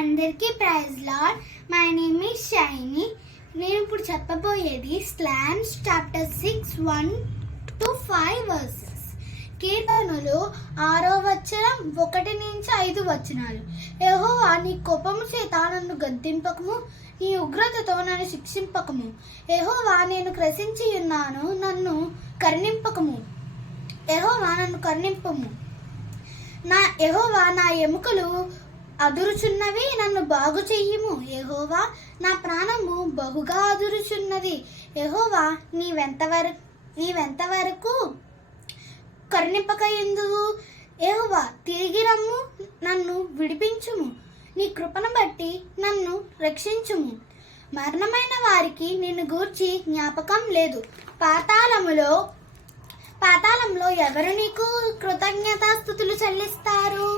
అందరికీ praise Lord. My name is Shiny. నేను ఇప్పుడు చెప్పబోయేది స్లామ్స్ చాప్టర్ 6 1-5 వర్సెస్. కీర్తనలు 6వ వచనం 1-5 వచనాలు. యెహోవా నీ కోపము చేత నన్ను గద్దింపకము, నీ ఉగ్రతతో నన్ను శిక్షింపకము. యెహోవా నేను గ్రసించి ఉన్నాను, నన్ను కరుణింపకము. యెహోవా నన్ను కరుణింపము. యెహోవా నా ఎముకలు అదురుచున్నవి, నన్ను బాగు చెయ్యము. యెహోవా నా ప్రాణము బహుగా అదురుచున్నది. యెహోవా నీవెంత వరకు కరుణింపకయుందువు. యెహోవా తిరిగి రమ్ము, నన్ను విడిపించుము. నీ కృపను బట్టి నన్ను రక్షించుము. మరణమైన వారికి నిన్ను గూర్చి జ్ఞాపకం లేదు. పాతాళంలో ఎవరు నీకు కృతజ్ఞతాస్తుతులు చెల్లిస్తారు?